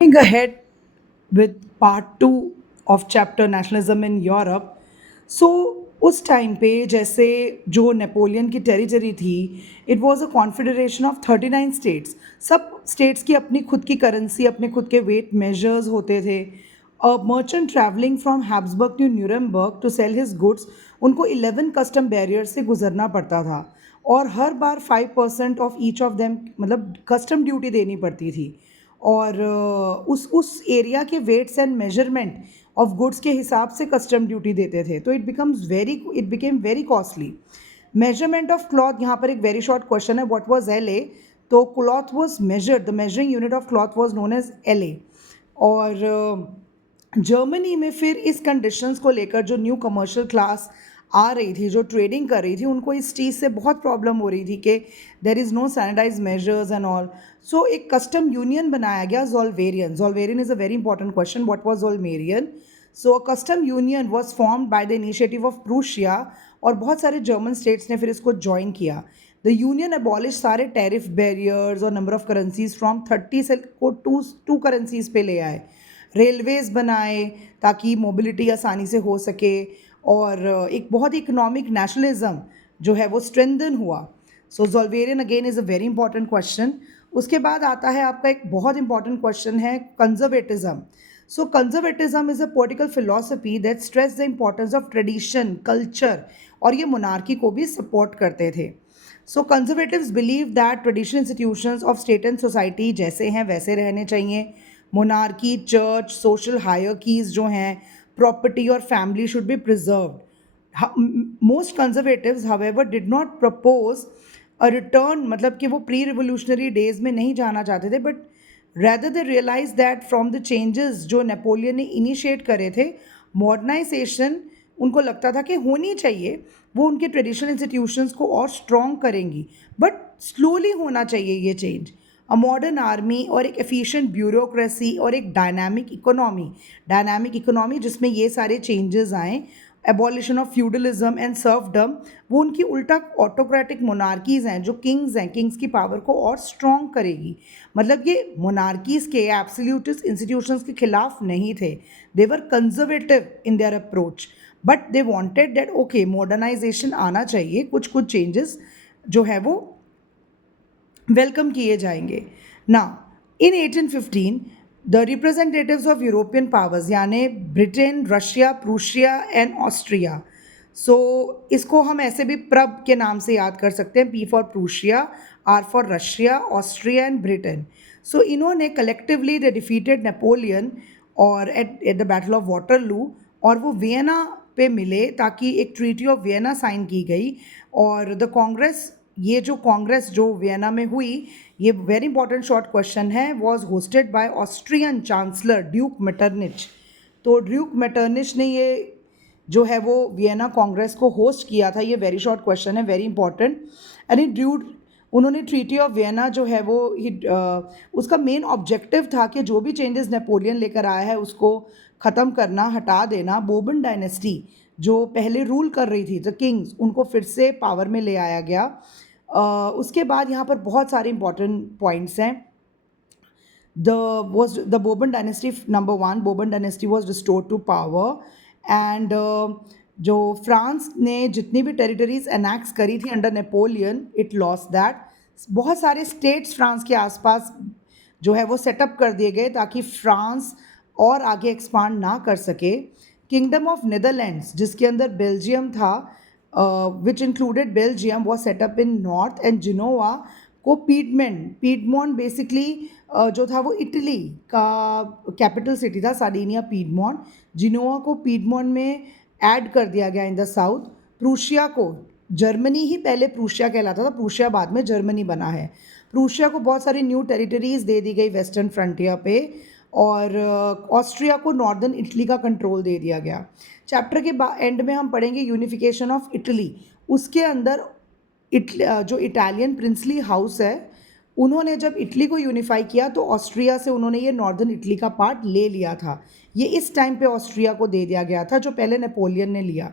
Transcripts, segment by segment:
Going ahead with part two of chapter nationalism in Europe. So उस time पे जैसे जो नेपोलियन की टेरिटरी थी, it was a confederation of 39 states. सब स्टेट्स की अपनी खुद की करेंसी, अपने खुद के वेट मेजर्स होते थे। A merchant travelling from Habsburg to Nuremberg to sell his goods, उनको 11 कस्टम बैरियर से गुजरना पड़ता था और हर बार 5% ऑफ ईच ऑफ देम मतलब कस्टम ड्यूटी देनी पड़ती थी। और उस एरिया के weights and measurement of goods के हिसाब से कस्टम ड्यूटी देते थे, तो it became very costly. Measurement of cloth, यहाँ पर एक वेरी शॉर्ट क्वेश्चन है, व्हाट वाज एल ए? तो cloth was measured, the measuring unit of cloth was known as L A. और जर्मनी में फिर इस कंडीशंस को लेकर जो न्यू कमर्शियल क्लास आ रही थी, जो ट्रेडिंग कर रही थी, उनको इस चीज़ से बहुत प्रॉब्लम हो रही थी कि there is no sanitize measures and all. So एक कस्टम यूनियन बनाया गया, Zollverein. Zollverein is a very important question, what was Zollverein? So a custom union was formed by the initiative of Prussia, और बहुत सारे German states ने फिर इसको join किया। द यूनियन अबॉलिश सारे टैरिफ बैरियर्स और नंबर ऑफ करेंसीज फ्रॉम 30 से को टू करेंसीज पे ले आए। रेलवेज़ बनाए ताकि मोबिलिटी आसानी से हो सके, और एक बहुत ही इकोनॉमिक नेशनलिज्म जो है वो स्ट्रेंथन हुआ। So Zollverein again is a very important question. उसके बाद आता है आपका एक बहुत इंपॉर्टेंट क्वेश्चन है conservatism. So conservatism is a political philosophy that stress the importance of tradition, culture, और ये मोनार्की को भी सपोर्ट करते थे। So conservatives believe that traditional institutions of state and society जैसे हैं वैसे रहने चाहिए। मोनार्की, चर्च, सोशल हायरकीज जो हैं, प्रॉपर्टी और family should be preserved. Most conservatives however did not propose a return, मतलब कि वो प्री रिवोल्यूशनरी डेज में नहीं जाना चाहते थे, but rather they realise that from the changes जो नेपोलियन ने इनिशिएट करे थे, मॉडर्नाइजेशन उनको लगता था कि होनी चाहिए, वो उनके ट्रेडिशनल इंस्टीट्यूशंस को और स्ट्रॉन्ग करेंगी, बट स्लोली होना चाहिए ये चेंज। अ मॉडर्न आर्मी और एक एफिशिएंट ब्यूरोक्रेसी और एक डायनामिक इकोनॉमी जिसमें ये सारे चेंजेस आए, abolition of feudalism and serfdom, वो उनकी उल्टा ऑटोक्रेटिक मोनार्कीज हैं जो किंग्स हैं, किंग्स की पावर को और स्ट्रॉन्ग करेगी। मतलब ये मोनार्कीज के एब्सोल्यूटिस्ट इंस्टीट्यूशंस के खिलाफ नहीं थे, they were conservative in their approach, but they wanted that okay modernization आना चाहिए, कुछ कुछ चेंजेस जो है वो वेलकम किए जाएंगे। Now in 1815 the representatives of European powers यानी Britain, Russia, Prussia and Austria, so इसको हम ऐसे भी प्रब के नाम से याद कर सकते हैं, P for Prussia, R for Russia, Austria and Britain. So इन्होंने कलेक्टिवली दे डिफीटेड नेपोलियन और at the battle of Waterloo, और वो वियना पे मिले ताकि एक ट्रीटी ऑफ वियना साइन की गई। और द कांग्रेस, ये जो कांग्रेस जो वियना में हुई, ये वेरी इंपॉर्टेंट शॉर्ट क्वेश्चन है, was hosted by Austrian chancellor duke Metternich. तो ड्यूक मेटरनिच ने ये जो है वो वियना कांग्रेस को होस्ट किया था। ये वेरी शॉर्ट क्वेश्चन है, very important. And it dude, उन्होंने ट्रीटी ऑफ वियना जो है वो उसका मेन ऑब्जेक्टिव था कि जो भी चेंजेस नेपोलियन लेकर आया है उसको ख़त्म करना, हटा देना। बोर्बन डायनेस्टी जो पहले रूल कर रही थी, द किंग्स, उनको फिर से पावर में ले आया गया। उसके बाद यहाँ पर बहुत सारे इंपॉर्टेंट पॉइंट्स हैं। The Bourbon dynasty, number one, Bourbon dynasty was restored to power. And जो फ्रांस ने जितनी भी टेरिटरीज एनेक्स करी थी under Napoleon, it lost that. बहुत सारे स्टेट्स फ्रांस के आसपास जो है वो सेटअप कर दिए गए ताकि फ्रांस और आगे एक्सपांड ना कर सके। किंगडम ऑफ नीदरलैंड्स जिसके अंदर बेल्जियम था, which included Belgium, was set up in north, and Genoa को पीडमोंट बेसिकली जो था वो इटली का कैपिटल सिटी था, सार्डिनिया पीडमोंट। जिनोवा को पीडमोंट में ऐड कर दिया गया इन द साउथ। प्रूशिया को, जर्मनी ही पहले प्रूशिया कहलाता था, प्रूशिया बाद में जर्मनी बना है। प्रूशिया को बहुत सारी न्यू टेरिटरीज दे दी गई वेस्टर्न फ्रंटियर पे, और ऑस्ट्रिया को नॉर्दर्न इटली का कंट्रोल दे दिया गया। चैप्टर के एंड में हम पढ़ेंगे यूनिफिकेशन ऑफ इटली। उसके अंदर जो इटालियन प्रिंसली हाउस है, उन्होंने जब इटली को यूनिफाई किया तो ऑस्ट्रिया से उन्होंने ये नॉर्दर्न इटली का पार्ट ले लिया था। ये इस टाइम पे ऑस्ट्रिया को दे दिया गया था जो पहले नेपोलियन ने लिया।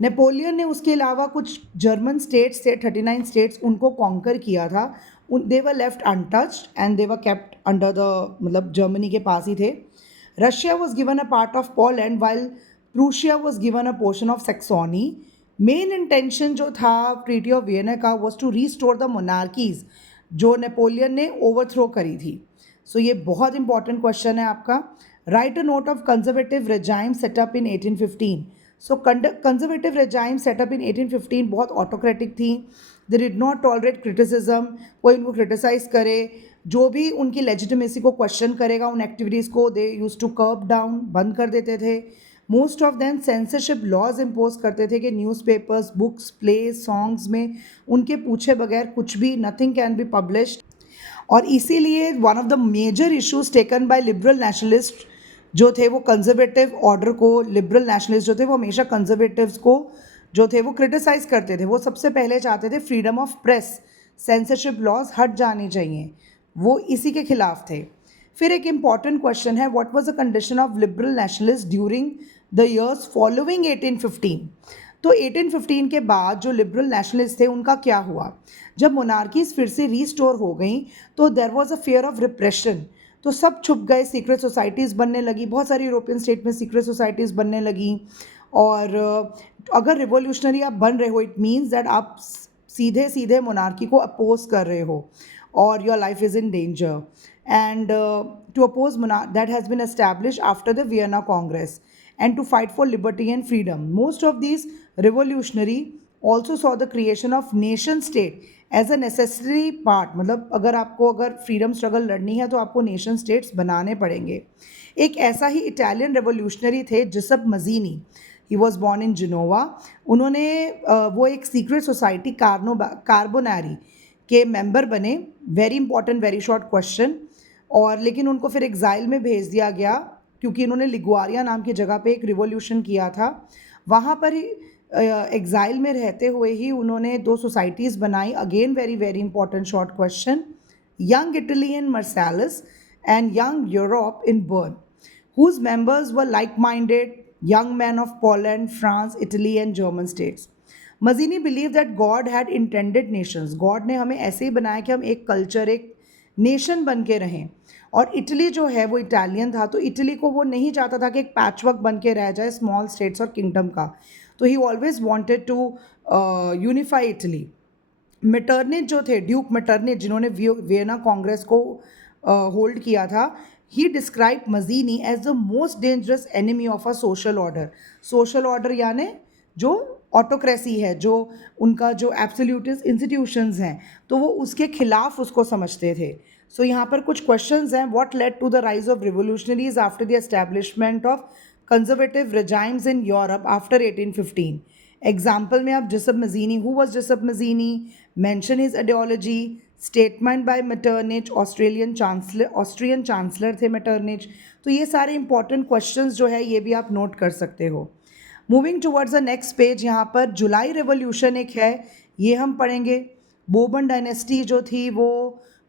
नेपोलियन ने उसके अलावा कुछ जर्मन स्टेट्स थे, 39 स्टेट्स, उनको कॉन्कर किया था they were left untouched and they were kept under the, मतलब जर्मनी के पास ही थे. Russia was given a part of Poland while Prussia was given a portion of Saxony. Main intention जो था ट्रीटी ऑफ वियना का was to restore the monarchies जो Napoleon ने ओवरथ्रो करी थी. सो ये बहुत इंपॉर्टेंट क्वेश्चन है आपका. Write a note of conservative regime setup in 1815. So conservative regime setup in 1815 बहुत ऑटोक्रेटिक थी. They did not tolerate criticism. कोई उनको क्रिटिसाइज करे, जो भी उनकी लेजिटिमेसी को क्वेश्चन करेगा उन एक्टिविटीज़ को, they use to curb down, बंद कर देते थे. Most of them censorship laws impose करते थे कि न्यूज़पेपर्स, बुक्स, प्लेज, सॉन्ग्स में उनके पूछे बगैर कुछ भी, नथिंग कैन बी पब्लिश्ड. और इसीलिए one of the major issues taken by liberal nationalist जो थे वो कंजर्वेटिव ऑर्डर को, लिबरल नेशनलिस्ट जो थे वो हमेशा कंजर्वेटिव्स को जो थे वो क्रिटिसाइज करते थे. वो सबसे पहले चाहते थे freedom of press, censorship laws हट जानी चाहिए, वो इसी के खिलाफ थे. फिर एक इम्पॉर्टेंट क्वेश्चन है, what was the condition of liberal nationalist during the years following 1815. तो 1815 के बाद जो लिबरल नेशनलिस्ट थे उनका क्या हुआ. जब मोनार्कीज फिर से रीस्टोर हो गई तो there was a fear of repression. तो सब छुप गए, सीक्रेट सोसाइटीज़ बनने लगी, बहुत सारी यूरोपियन स्टेट में सीक्रेट सोसाइटीज़ बनने लगी. और अगर रिवोल्यूशनरी आप बन रहे हो, इट मीन्स दैट आप सीधे सीधे मोनार्की को अपोज कर रहे हो और your life is in danger. And to oppose that has been establish after the Vienna Congress and to fight for liberty and freedom. Most of these revolutionary also saw the creation of nation state as a necessary part. मतलब अगर freedom struggle लड़नी है तो आपको nation states बनाने पड़ेंगे. एक ऐसा ही इटालियन रेवोल्यूशनरी थे Giuseppe Mazzini. He was born in Genoa. उन्होंने वो एक सीक्रेट सोसाइटी कार्बोनारी के मेंबर बने. Very important, very short question. और लेकिन उनको फिर एग्जाइल में भेज दिया गया क्योंकि इन्होंने लिगुआरिया नाम की जगह पे एक रिवॉल्यूशन किया था. वहाँ पर ही एग्जाइल में रहते हुए ही उन्होंने दो सोसाइटीज़ बनाई. Again very very important short question. Young Italy in Marseilles and young Europe in Bern, whose members were like minded young men of Poland, France, Italy and German states. Mazzini believed that God had intended nations. God ने हमें ऐसे ही बनाया कि हम एक culture, एक nation बन के रहें. और इटली जो है वो इटालियन था, तो इटली को वो नहीं चाहता था कि एक पैचवर्क बन के रह जाए स्मॉल स्टेट्स और किंगडम का. तो he always wanted to unify Italy. Metternich जो थे, ड्यूक मेटरनिच, जिन्होंने वियना कांग्रेस को होल्ड किया था, he described Mazzini as the most dangerous enemy of a social order. social order यानी जो ऑटोक्रेसी है, जो उनका जो एब्सोल्यूटिस्ट इंस्टीट्यूशंस हैं, तो वो उसके खिलाफ उसको समझते थे. सो यहाँ पर कुछ क्वेश्चंस हैं. What led to the rise of revolutionaries after the establishment of conservative regimes in Europe after 1815. Example में आप Giuseppe Mazzini, who was Giuseppe Mazzini, mention his ideology, statement by Metternich, Austrian chancellor थे Metternich. तो ये सारे important questions जो है ये भी आप नोट कर सकते हो. Moving towards the next page, यहाँ पर जुलाई रेवोल्यूशन एक है, ये हम पढ़ेंगे. बोर्बन डायनेस्टी जो थी वो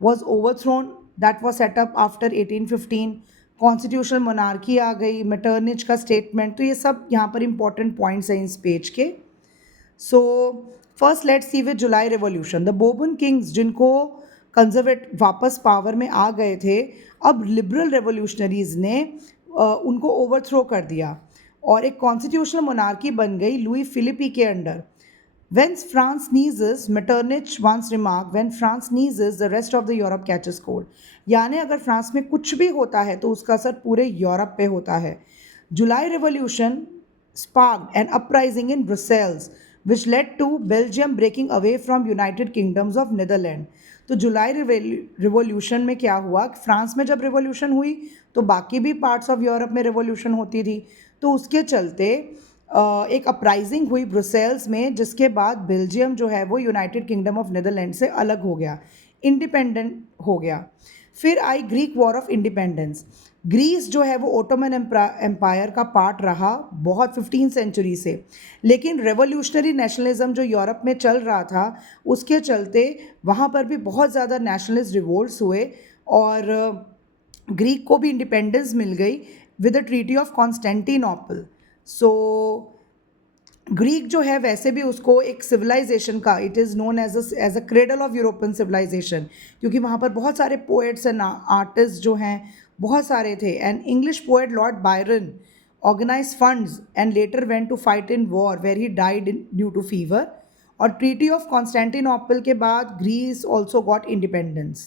was overthrown, that was setup after 1815. Constitutional monarchy आ गई, मेटरनिच का स्टेटमेंट. तो ये सब यहाँ पर इंपॉर्टेंट पॉइंट्स हैं इस पेज के. So first let's see with July revolution. The Bourbon Kings जिनको कंजर्वेट वापस पावर में आ गए थे, अब लिबरल रेवोल्यूशनरीज ने उनको ओवरथ्रो कर दिया और एक कॉन्स्टिट्यूशनल मोनार्की बन गई लुई फिलिपी के under. When France sneezes, Metternich once remarked, when France sneezes, the rest of the Europe catches cold. यानी अगर फ्रांस में कुछ भी होता है तो उसका असर पूरे यूरोप पे होता है. जुलाई revolution sparked an uprising in Brussels, which led to Belgium breaking away from United Kingdoms of Netherlands. तो जुलाई रिवोल्यूशन में क्या हुआ, फ्रांस में जब रिवोल्यूशन हुई तो बाकी भी पार्ट्स ऑफ यूरोप में रिवोल्यूशन होती थी. तो उसके चलते एक अपराइजिंग हुई ब्रुसेल्स में, जिसके बाद बेल्जियम जो है वो यूनाइटेड किंगडम ऑफ नीदरलैंड से अलग हो गया, इंडिपेंडेंट हो गया. फिर आई Greek war of independence. Greece जो है वो ओटोमन एम्पायर का पार्ट रहा बहुत 15th सेंचुरी से, लेकिन रेवोल्यूशनरी नेशनलिज्म जो यूरोप में चल रहा था उसके चलते वहाँ पर भी बहुत ज़्यादा नेशनलिस्ट रिवोल्ट्स हुए और ग्रीक को भी इंडिपेंडेंस मिल गई with the treaty of Constantinople. So Greek जो है वैसे भी उसको एक सिविलाइजेशन का, it is known as a cradle of European civilisation, क्योंकि वहाँ पर बहुत सारे पोएट्स एंड आर्टिस्ट जो हैं बहुत सारे थे. And English poet Lord Byron organise funds and later went to fight in war where he died due to fever. और ट्रीटी ऑफ कॉन्स्टेंटिनोपल के बाद ग्रीस ऑल्सो गॉट इंडिपेंडेंस.